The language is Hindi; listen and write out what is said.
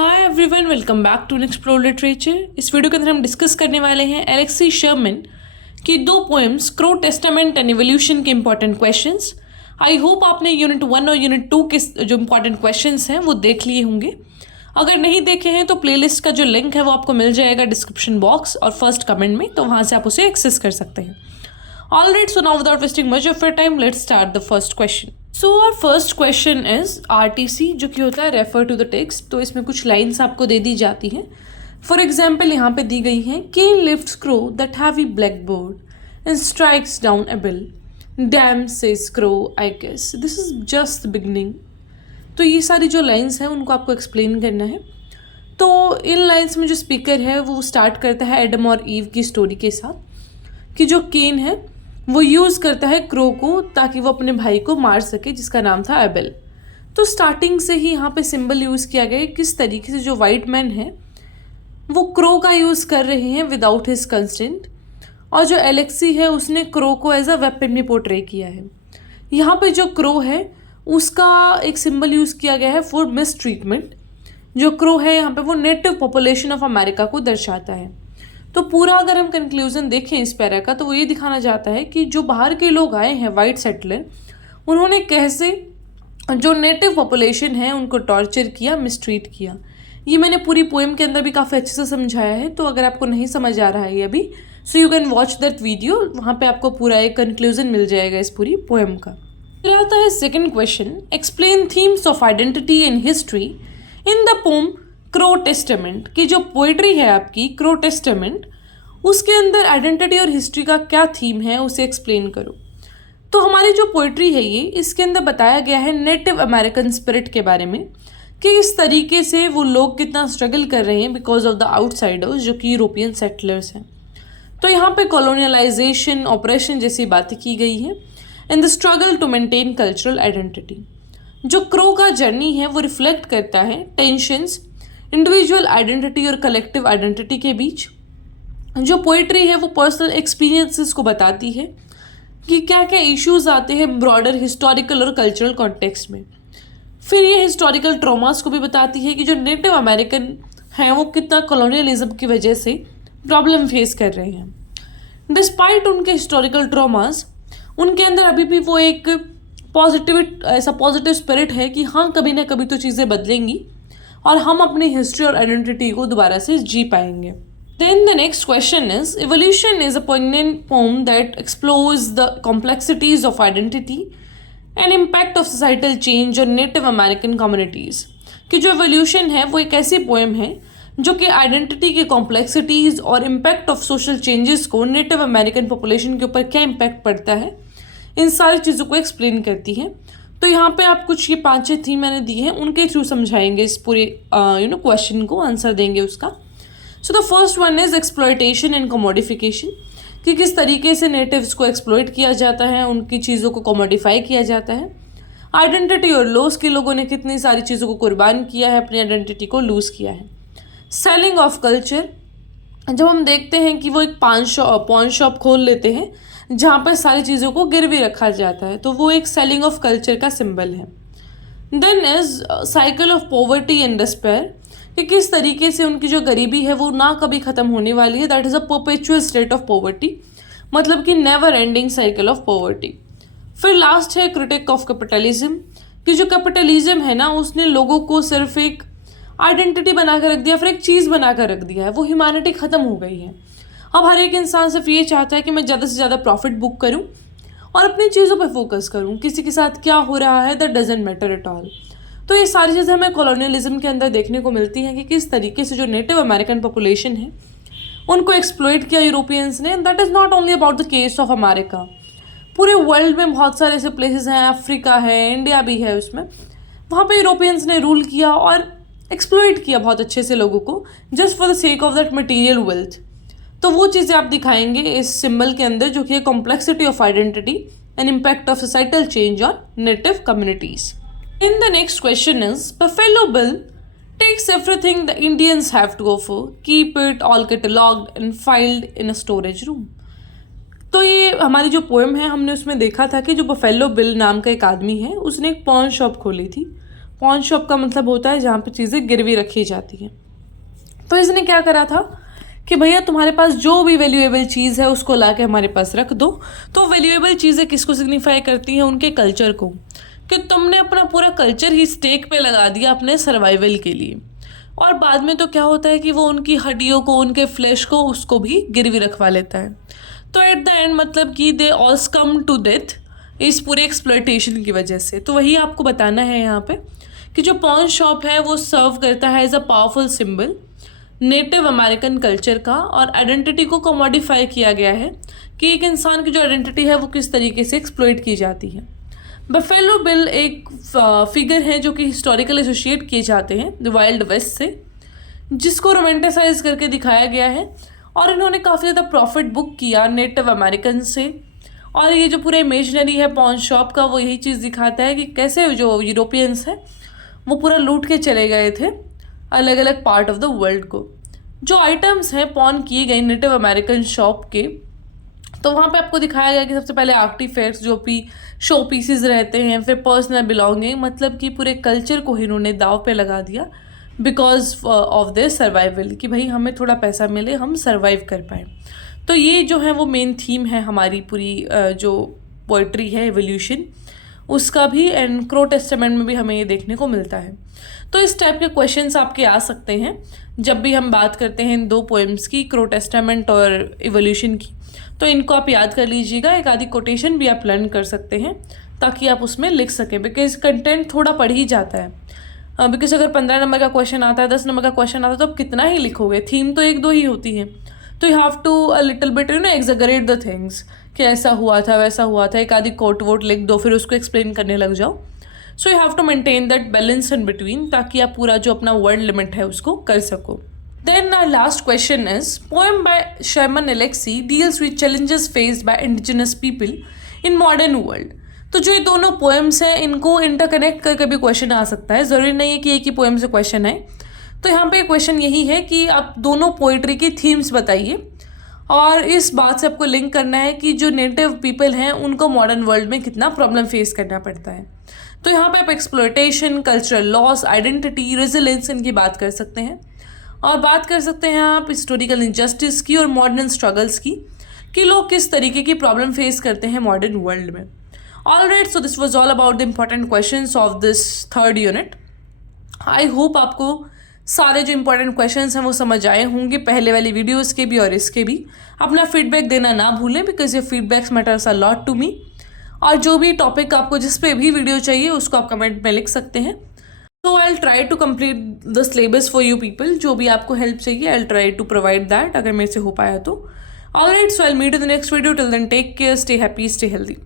Hi everyone, welcome back to explore literature. इस वीडियो के अंदर हम डिस्कस करने वाले हैं एलेक्सी शर्मन की दो poems crow testament and evolution के इंपॉर्टेंट क्वेश्चंस। आई होप आपने यूनिट 1 और यूनिट 2 के जो इंपॉर्टेंट क्वेश्चंस हैं वो देख लिए होंगे। अगर नहीं देखे हैं तो प्लेलिस्ट का जो लिंक है वो आपको मिल जाएगा डिस्क्रिप्शन बॉक्स और फर्स्ट कमेंट में, तो वहाँ से आप उसे एक्सेस कर सकते हैं। Alright, so now without wasting much of your time let's start the first question. So our first question is RTC, जो कि होता है रेफर टू द टेक्स्ट। तो इसमें कुछ लाइन्स आपको दे दी जाती हैं। फॉर एग्जाम्पल यहाँ पे दी गई हैं, can lifts crow that heavy black board and strikes down a bill, damn says crow I guess this is just beginning. तो ये सारी जो लाइन्स हैं उनको आपको एक्सप्लेन करना है। तो इन लाइन्स में जो स्पीकर है वो स्टार्ट करता है एडम और ईव की स्टोरी के साथ कि जो केन है वो यूज़ करता है क्रो को ताकि वो अपने भाई को मार सके जिसका नाम था एबेल। तो स्टार्टिंग से ही यहाँ पे सिंबल यूज़ किया गया है किस तरीके से जो वाइट मैन है वो क्रो का यूज़ कर रहे हैं विदाउट हिज कंसेंट, और जो एलेक्सी है उसने क्रो को एज अ वेपन भी पोर्ट्रे किया है। यहाँ पे जो क्रो है उसका एक सिंबल यूज़ किया गया है फॉर मिस ट्रीटमेंट। जो क्रो है यहाँ पे वो नेटिव पॉपुलेशन ऑफ अमेरिका को दर्शाता है। तो पूरा अगर हम कंक्लूजन देखें इस पैरा का तो वो ये दिखाना चाहता है कि जो बाहर के लोग आए हैं वाइट सेटलर, उन्होंने कैसे जो नेटिव पॉपुलेशन है उनको टॉर्चर किया, मिसट्रीट किया। ये मैंने पूरी पोएम के अंदर भी काफ़ी अच्छे से समझाया है। तो अगर आपको नहीं समझ आ रहा है ये अभी, so you can watch that video, वहाँ पे आपको पूरा एक कंक्लूजन मिल जाएगा इस पूरी पोएम का। फिर आता है second question, explain themes of identity and history in the pome crow testament. की जो पोइट्री है आपकी क्रो टेस्टामेंट, उसके अंदर आइडेंटिटी और हिस्ट्री का क्या थीम है उसे एक्सप्लेन करो। तो हमारी जो पोइट्री है ये, इसके अंदर बताया गया है नेटिव अमेरिकन स्पिरिट के बारे में कि इस तरीके से वो लोग कितना स्ट्रगल कर रहे हैं बिकॉज ऑफ द आउटसाइडर्स जो कि यूरोपियन सेटलर्स हैं। तो यहाँ पे कॉलोनियलाइजेशन, ऑपरेशन जैसी बातें की गई हैं in the struggle to maintain cultural identity. जो क्रो का जर्नी है वो रिफ्लेक्ट करता है टेंशंस इंडिविजुअल आइडेंटिटी और कलेक्टिव आइडेंटिटी के बीच। जो पोइट्री है वो पर्सनल एक्सपीरियंसेस को बताती है कि क्या क्या इश्यूज आते हैं ब्रॉडर हिस्टोरिकल और कल्चरल कॉन्टेक्स्ट में। फिर ये हिस्टोरिकल ट्रॉमास को भी बताती है कि जो नेटिव अमेरिकन हैं वो कितना कॉलोनियलिज्म की वजह से प्रॉब्लम फेस कर रहे हैं। डिस्पाइट उनके हिस्टोरिकल ट्रॉमास, उनके अंदर अभी भी वो एक पॉजिटिव स्पिरिट है कि हाँ कभी ना कभी तो चीज़ें बदलेंगी और हम अपनी हिस्ट्री और आइडेंटिटी को दोबारा से जी पाएंगे। Then the next question is, evolution is a poignant poem that explores the complexities of identity and impact of societal change on Native American communities। कि जो evolution है वो एक ऐसी पोएम है जो कि आइडेंटिटी की कॉम्प्लेक्सिटीज़ और इम्पैक्ट ऑफ सोशल चेंजेस को नेटिव अमेरिकन पॉपुलेशन के ऊपर क्या इम्पैक्ट पड़ता है, इन सारी चीज़ों को एक्सप्लेन करती है। तो यहाँ पे आप कुछ ये 5-6 थीम मैंने दी हैं उनके थ्रू समझाएंगे इस पूरे क्वेश्चन को, आंसर देंगे उसका। So the first one is exploitation and commodification, कि किस तरीके से नेटिव्स को एक्सप्लॉयट किया जाता है, उनकी चीज़ों को कमोडिफाई किया जाता है। आइडेंटिटी और लॉस के लोगों ने कितनी सारी चीज़ों को कुर्बान किया है, अपनी आइडेंटिटी को लूज़ किया है। सेलिंग ऑफ कल्चर, जब हम देखते हैं कि वो एक पॉन शॉप खोल लेते हैं जहाँ पर सारी चीज़ों को गिरवी रखा जाता है, तो वो एक सेलिंग ऑफ कल्चर का सिंबल है। Then is cycle of poverty and despair, कि किस तरीके से उनकी जो गरीबी है वो ना कभी ख़त्म होने वाली है। That is a perpetual state of poverty, मतलब कि never ending cycle of poverty. फिर लास्ट है क्रिटिक ऑफ कैपिटलिज्म, कि जो कैपिटलिज्म है ना उसने लोगों को सिर्फ एक आइडेंटिटी बना कर रख दिया, फिर एक चीज़ बना कर रख दिया है, वो ह्यूमैनिटी ख़त्म हो गई है। अब हर एक इंसान सिर्फ ये चाहता है कि मैं ज़्यादा से ज़्यादा प्रॉफिट बुक करूं और अपनी चीज़ों पे फोकस करूं, किसी के साथ क्या हो रहा है that doesn't matter at all. तो ये सारी चीज़ें हमें कॉलोनियलिज्म के अंदर देखने को मिलती हैं कि किस तरीके से जो नेटिव अमेरिकन पॉपुलेशन है उनको एक्सप्लॉइट किया यूरोपियंस ने। That is not only about the case of America, पूरे वर्ल्ड में बहुत सारे ऐसे प्लेसेस हैं, अफ्रीका है, इंडिया भी है, उसमें वहाँ पर यूरोपियंस ने रूल किया और एक्सप्लॉइट किया बहुत अच्छे से लोगों को just for the sake of that material wealth. तो वो चीज़ें आप दिखाएंगे इस सिंबल के अंदर जो कि है complexity of identity and impact of societal change on native communities. In the next question is, Buffalo Bill takes everything the Indians have to offer, keep it all catalogued and filed in a storage room. तो ये हमारी जो पोएम है हमने उसमें देखा था कि जो बफेलो बिल नाम का एक आदमी है उसने एक पॉन शॉप खोली थी। पॉन शॉप का मतलब होता है जहाँ पे चीज़ें गिरवी रखी जाती हैं। तो इसने क्या करा था कि भैया तुम्हारे पास जो भी वैल्यूएबल चीज़ है उसको ला के हमारे पास रख दो। तो वैल्यूएबल चीज़ें किसको सिग्निफाई करती हैं? उनके कल्चर को, कि तुमने अपना पूरा कल्चर ही स्टेक पे लगा दिया अपने सर्वाइवल के लिए। और बाद में तो क्या होता है कि वो उनकी हड्डियों को, उनके फ्लैश को, उसको भी गिरवी रखवा लेता है। तो एट द एंड मतलब कि they all come to death इस पूरे एक्सप्लॉयटेशन की वजह से। तो वही आपको बताना है यहाँ पे कि जो पॉन शॉप है वो सर्व करता है as a powerful symbol Native American culture का, और आइडेंटिटी को कमोडिफाई किया गया है कि एक इंसान की जो आइडेंटिटी है वो किस तरीके से एक्सप्लॉइट की जाती है। बफेलो बिल एक फिगर है जो कि हिस्टोरिकल एसोसिएट किए जाते हैं द वाइल्ड वेस्ट से, जिसको रोमेंटिसाइज करके दिखाया गया है, और इन्होंने काफ़ी ज़्यादा प्रॉफिट बुक किया नेटिव अमेरिकन से। और ये जो पूरा इमेजनरी है पॉन शॉप का वो यही चीज़ दिखाता है कि कैसे जो यूरोपियंस हैं वो पूरा लूट के चले गए थे अलग अलग पार्ट ऑफ द वर्ल्ड को। जो आइटम्स हैं पॉन किए गए नेटिव अमेरिकन शॉप के, तो वहाँ पे आपको दिखाया गया कि सबसे पहले आर्टिफैक्ट्स जो भी शो पीसेस रहते हैं, फिर पर्सनल बिलोंगिंग, मतलब कि पूरे कल्चर को इन्होंने दाव पे लगा दिया बिकॉज ऑफ देयर सर्वाइवल, कि भाई हमें थोड़ा पैसा मिले, हम सर्वाइव कर पाएँ। तो ये जो है वो मेन थीम है हमारी पूरी जो पोइट्री है एवोल्यूशन उसका भी, एंड क्रो टेस्टामेंट में भी हमें ये देखने को मिलता है। तो इस टाइप के क्वेश्चंस आपके आ सकते हैं जब भी हम बात करते हैं इन दो पोएम्स की, क्रो टेस्टामेंट और एवोल्यूशन की। तो इनको आप याद कर लीजिएगा, एक आधी कोटेशन भी आप लर्न कर सकते हैं ताकि आप उसमें लिख सकें, बिकॉज कंटेंट थोड़ा पढ़ ही जाता है। बिकॉज अगर 15 नंबर का क्वेश्चन आता है, 10 नंबर का क्वेश्चन आता है, तो आप कितना ही लिखोगे, थीम तो एक दो ही होती है। तो you have to a little bit exaggerate the things, कि ऐसा हुआ था वैसा हुआ था, एक आधी कोट वोट लिख दो फिर उसको एक्सप्लेन करने लग जाओ। So you have to maintain that balance in between, ताकि आप पूरा जो अपना वर्ड लिमिट है उसको कर सको। Then our last question is, poem by Sherman Alexie deals with challenges faced by indigenous people in modern world. तो जो ये दोनों पोएम्स हैं इनको इंटरकनेक्ट करके भी क्वेश्चन आ सकता है, ज़रूरी नहीं है कि एक ही पोएम से क्वेश्चन आए। तो यहाँ पे क्वेश्चन यही है कि आप दोनों पोइट्री की थीम्स बताइए, और इस बात से आपको लिंक करना है कि जो नेटिव पीपल हैं उनको मॉडर्न वर्ल्ड में कितना प्रॉब्लम फेस करना पड़ता है। तो यहाँ पे आप exploitation, cultural loss, identity, resilience इनकी बात कर सकते हैं, और बात कर सकते हैं आप हिस्टोरिकल इनजस्टिस की और मॉडर्न स्ट्रगल्स की, कि लोग किस तरीके की प्रॉब्लम फेस करते हैं मॉडर्न वर्ल्ड में। Alright, so this was all about the important questions of this third unit. I hope आपको सारे जो इंपॉर्टेंट क्वेश्चंस हैं वो समझ आए होंगे, पहले वाली वीडियोस के भी और इसके भी। अपना फीडबैक देना ना भूलें, because your feedbacks matters a lot to me. और जो भी टॉपिक आपको जिस पे भी वीडियो चाहिए उसको आप कमेंट में लिख सकते हैं। So I'll try to complete the syllabus for you people. जो भी आपको हेल्प चाहिए I'll try to provide that, अगर मेरे से हो पाया तो। Alright, so I'll meet you in the next video. Till then, take care, stay happy, stay healthy.